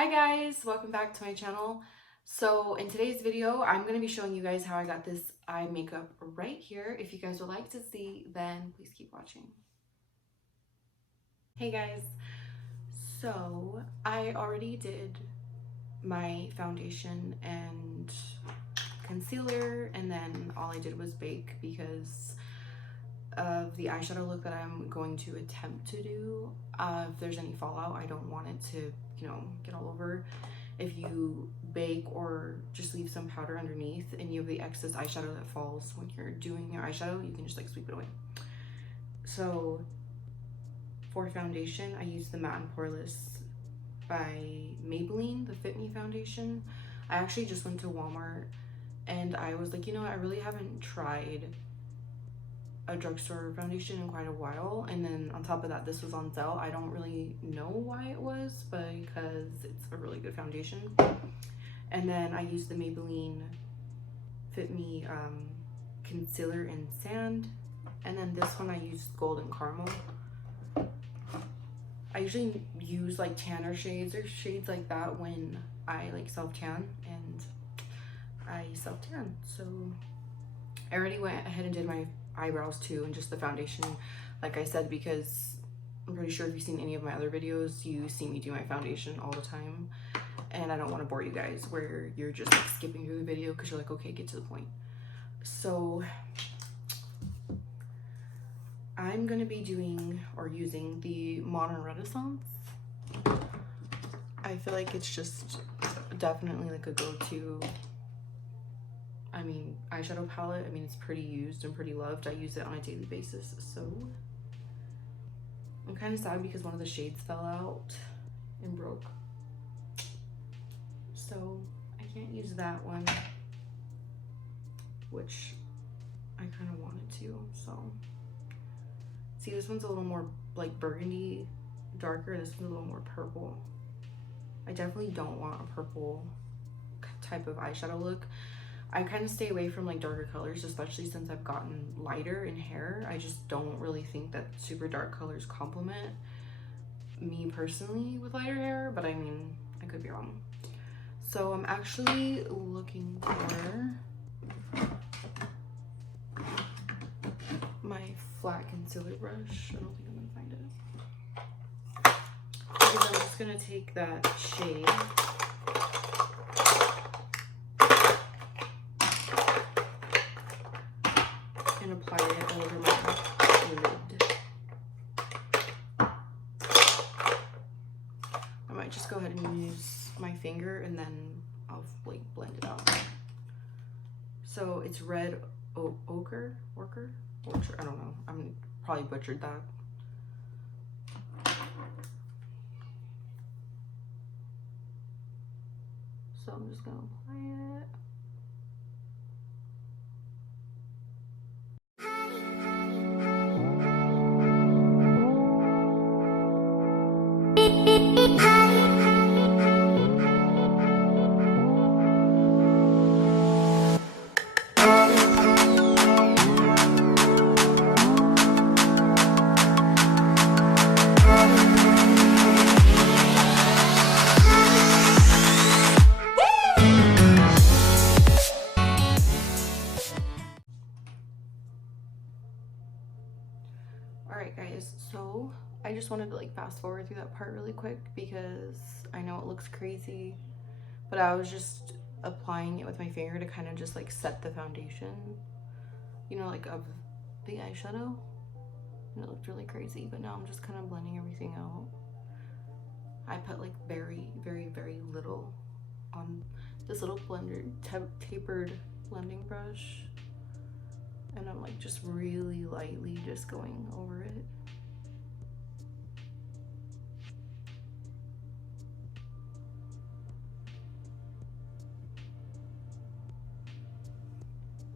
Hi guys, welcome back to my channel. So in today's video, I'm going to be showing you guys how I got this eye makeup right here. If you guys would like to see, then please keep watching. Hey guys, so I already did my foundation and concealer, and then all I did was bake because of the eyeshadow look that I'm going to attempt to do. If there's any fallout, I don't want it to, get all over. If you bake or just leave some powder underneath and you have the excess eyeshadow that falls when you're doing your eyeshadow, you can just like sweep it away. So for foundation, I use the Matte and Poreless by Maybelline, the Fit Me foundation. I actually just went to Walmart and I was like, I really haven't tried a drugstore foundation in quite a while, and then on top of that, this was on sale. I don't really know why it was, but because it's a really good foundation. And then I used the Maybelline Fit Me concealer in sand, and then this one I used golden caramel. I usually use like tanner shades or shades like that when I like self-tan, and I self-tan, so I already went ahead and did my eyebrows too, and just the foundation, like I said, because I'm pretty sure if you've seen any of my other videos, you see me do my foundation all the time, and I don't want to bore you guys where you're just like skipping through the video because you're like, okay, get to the point. So I'm gonna be doing or using the Modern Renaissance. I feel like it's just definitely like a go-to eyeshadow palette. It's pretty used and pretty loved. I use it on a daily basis. So I'm kind of sad because one of the shades fell out and broke, so I can't use that one, which I kind of wanted to. So see, this one's a little more like burgundy, darker. This one's a little more purple. I definitely don't want a purple type of eyeshadow look. I kind of stay away from like darker colors, especially since I've gotten lighter in hair. I just don't really think that super dark colors complement me personally with lighter hair, but I could be wrong. So I'm actually looking for my flat concealer brush. I don't think I'm gonna find it, because I'm just gonna take that shade and apply it over my lid. I might just go ahead and use my finger and then I'll like blend it out. So it's red ochre, I don't know. I'm probably butchered that. So I'm just gonna apply it. Alright guys, so I just wanted to like fast forward through that part really quick because I know it looks crazy, but I was just applying it with my finger to kind of just like set the foundation, like of the eyeshadow, and it looked really crazy. But now I'm just kind of blending everything out. I put like very, very, very little on this little blender, tapered blending brush, and I'm like just really lightly just going over it.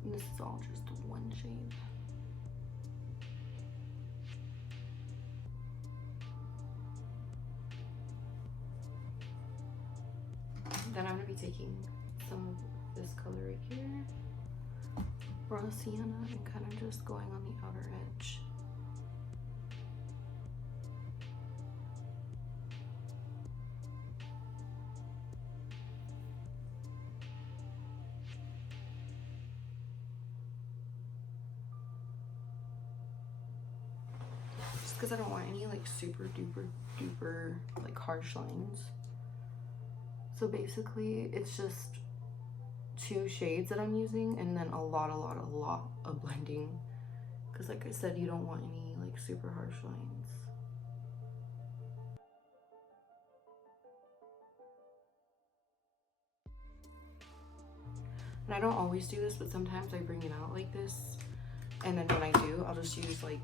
And this is all just one shade. Then I'm gonna be taking some of this color right here, raw sienna, and kind of just going on the outer edge. because I don't want any like super duper duper like harsh lines. So basically it's just 2 shades that I'm using, and then a lot of blending, because like I said, you don't want any like super harsh lines. And I don't always do this, but sometimes I bring it out like this, and then when I do, I'll just use like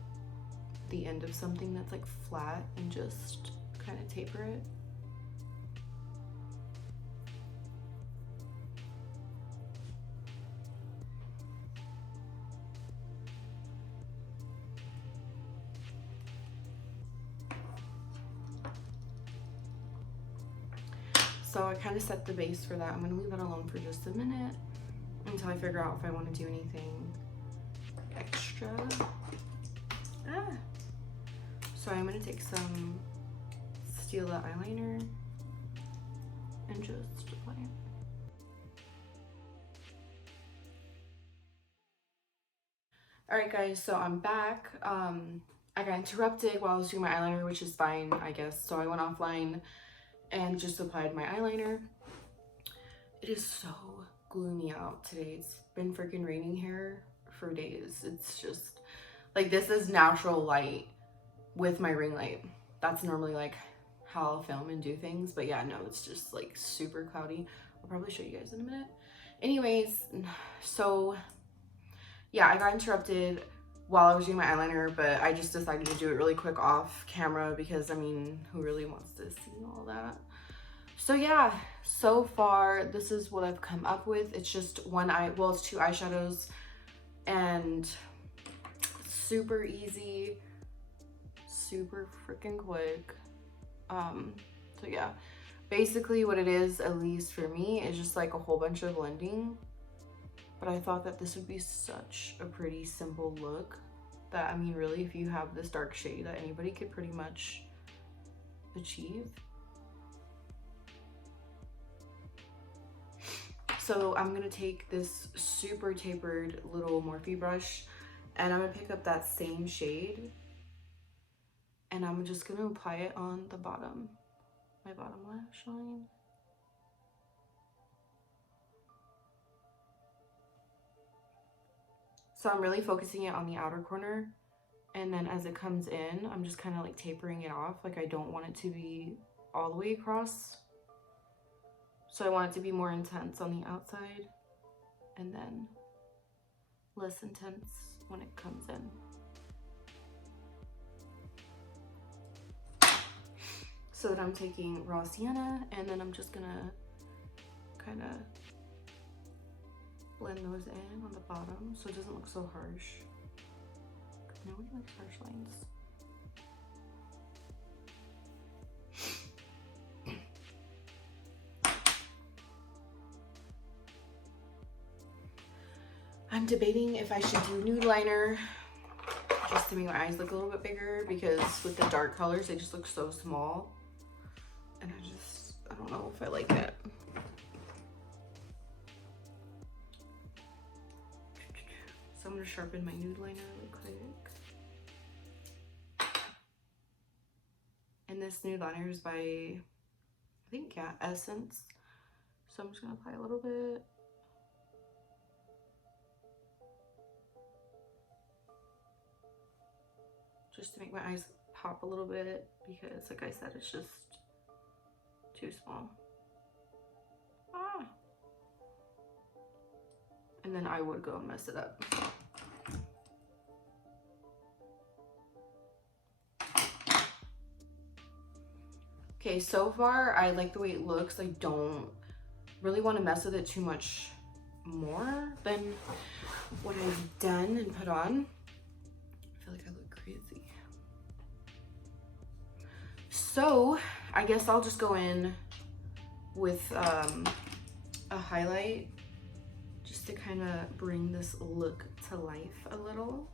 the end of something that's like flat and just kind of taper it. So I kind of set the base for that. I'm gonna leave that alone for just a minute until I figure out if I want to do anything extra. So I'm gonna take some Stila eyeliner and just apply it. Alright guys, so I'm back. I got interrupted while I was doing my eyeliner, which is fine, I guess. So I went offline and just applied my eyeliner. It is so gloomy out today. It's been freaking raining here for days. It's just like, this is natural light with my ring light. That's normally like how I'll film and do things, but yeah, no, it's just like super cloudy. I'll probably show you guys in a minute. Anyways, so yeah, I got interrupted while I was doing my eyeliner, but I just decided to do it really quick off camera because, I mean, who really wants to see all that? So yeah, so far this is what I've come up with. It's just it's 2 eyeshadows, and super easy, super freaking quick. So yeah, basically what it is, at least for me, is just like a whole bunch of blending. But I thought that this would be such a pretty simple look that, I mean, really, if you have this dark shade, that anybody could pretty much achieve. So I'm gonna take this super tapered little Morphe brush, and I'm gonna pick up that same shade, and I'm just gonna apply it on the bottom, my bottom lash line. So I'm really focusing it on the outer corner, and then as it comes in, I'm just kind of like tapering it off. Like, I don't want it to be all the way across. So I want it to be more intense on the outside, and then less intense when it comes in. So that I'm taking raw sienna, and then I'm just gonna kind of blend those in on the bottom so it doesn't look so harsh. Nobody likes harsh lines. I'm debating if I should do nude liner just to make my eyes look a little bit bigger, because with the dark colors they just look so small, and I don't know if I like it. So I'm gonna sharpen my nude liner really quick. And this nude liner is by, I think, yeah, Essence. So I'm just gonna apply a little bit. Just to make my eyes pop a little bit, because like I said, it's just too small. And then I would go and mess it up. Okay, so far I like the way it looks. I don't really want to mess with it too much more than what I've done and put on. I feel like I look crazy. So I guess I'll just go in with a highlight just to kind of bring this look to life a little.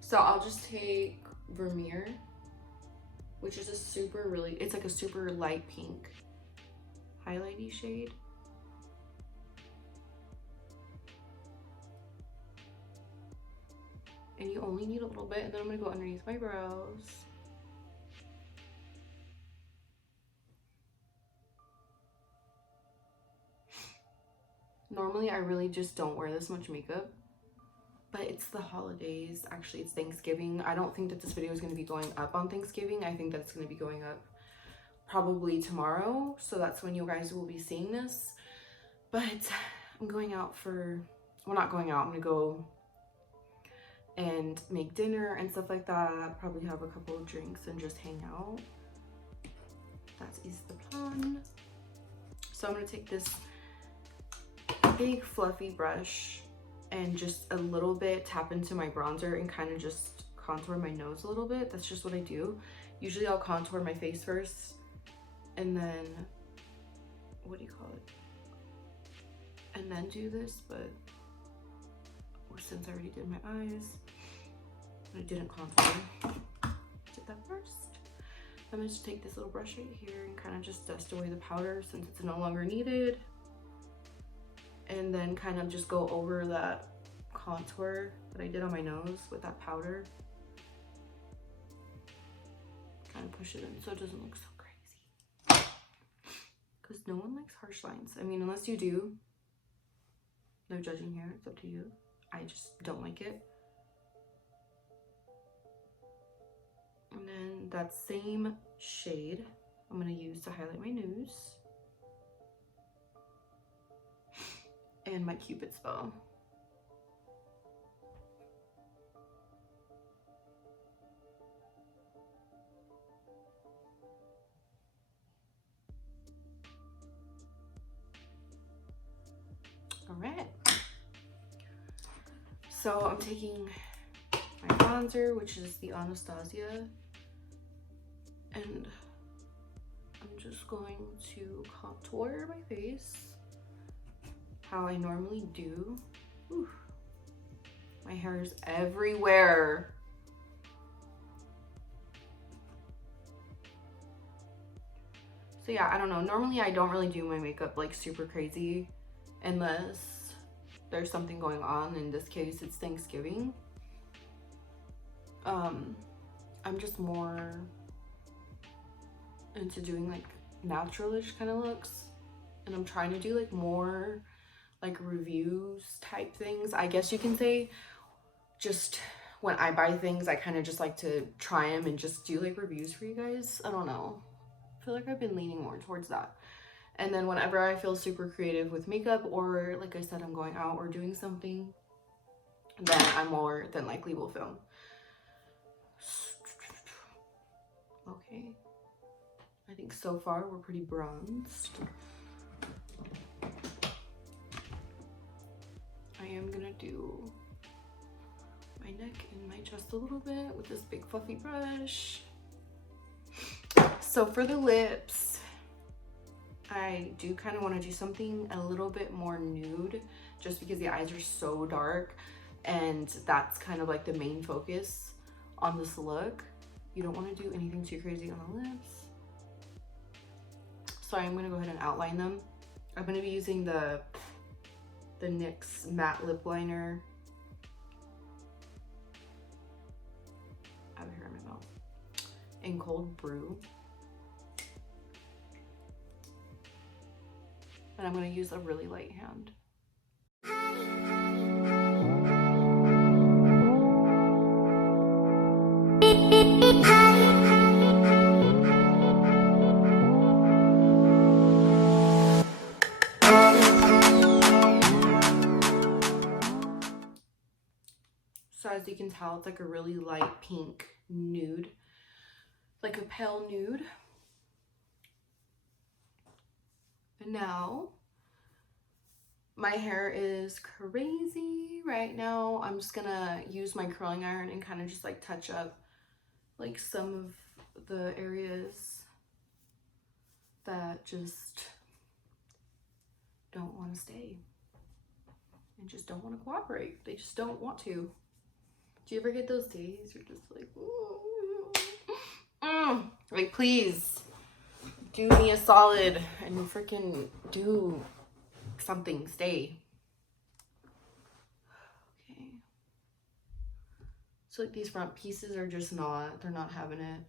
So I'll just take Vermeer, which is a it's like a super light pink highlighty shade. And you only need a little bit, and then I'm gonna go underneath my brows. Normally I really just don't wear this much makeup, but it's the holidays. Actually, it's Thanksgiving. I don't think that this video is going to be going up on Thanksgiving. I think that it's going to be going up probably tomorrow, so that's when you guys will be seeing this. But I'm going out for, well, not going out, I'm gonna go and make dinner and stuff like that, probably have a couple of drinks and just hang out. That is the plan. So I'm gonna take this big fluffy brush and just a little bit tap into my bronzer and kind of just contour my nose a little bit. That's just what I do. Usually I'll contour my face first and then, what do you call it? And then do this, but since I already did my eyes, I didn't contour. Did that first. I'm gonna just take this little brush right here and kind of just dust away the powder since it's no longer needed. And then kind of just go over that contour that I did on my nose with that powder. Kind of push it in so it doesn't look so crazy. Because no one likes harsh lines. I mean, unless you do. No judging here, it's up to you. I just don't like it. And then that same shade I'm gonna use to highlight my nose. And my Cupid's bow. All right. So I'm taking my bronzer, which is the Anastasia, and I'm just going to contour my face how I normally do. Whew. My hair is everywhere. So yeah, I don't know. Normally I don't really do my makeup like super crazy unless there's something going on. In this case, it's Thanksgiving. I'm just more into doing like naturalish kind of looks, and I'm trying to do like more like reviews type things, I guess you can say. Just when I buy things, I kind of just like to try them and just do like reviews for you guys. I don't know, I feel like I've been leaning more towards that. And then whenever I feel super creative with makeup, or like I said, I'm going out or doing something, then I more than likely will film. Okay, I think so far we're pretty bronzed. I am gonna do my neck and my chest a little bit with this big fluffy brush. So for the lips, I do kind of want to do something a little bit more nude, just because the eyes are so dark, and that's kind of like the main focus on this look. You don't want to do anything too crazy on the lips. So I'm going to go ahead and outline them. I'm going to be using the NYX matte lip liner. I have it here in my mouth. In Cold Brew. And I'm going to use a really light hand. So as you can tell, it's like a really light pink nude, like a pale nude. And now my hair is crazy right now. I'm just gonna use my curling iron and kind of just like touch up like some of the areas that just don't want to stay and just don't want to cooperate. They just don't want to. Do you ever get those days you're just like, like, please do me a solid and freaking do something, stay. Okay. feel like these front pieces are just not, they're not having it.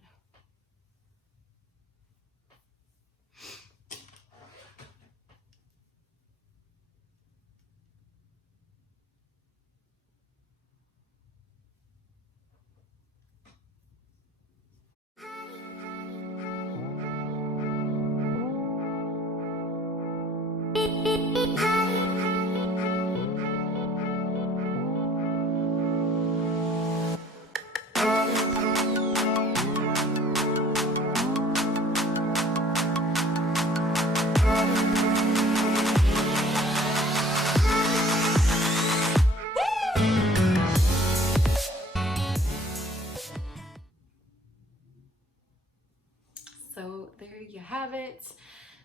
So there you have it.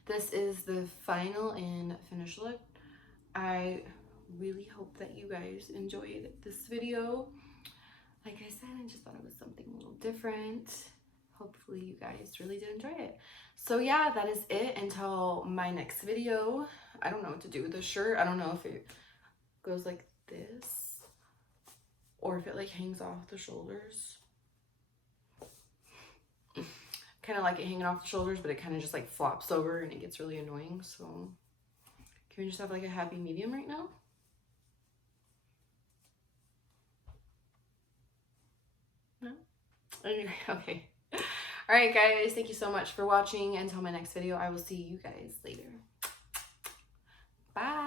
This is the final and finished look. I really hope that you guys enjoyed this video. Like I said, I just thought it was something a little different. Hopefully you guys really did enjoy it. So yeah, that is it until my next video. I don't know what to do with this shirt. I don't know if it goes like this or if it like hangs off the shoulders. Kind of like it hanging off the shoulders, but it kind of just like flops over and it gets really annoying. So can we just have like a happy medium right now? No? Okay. All right, guys. Thank you so much for watching. Until my next video, I will see you guys later. Bye.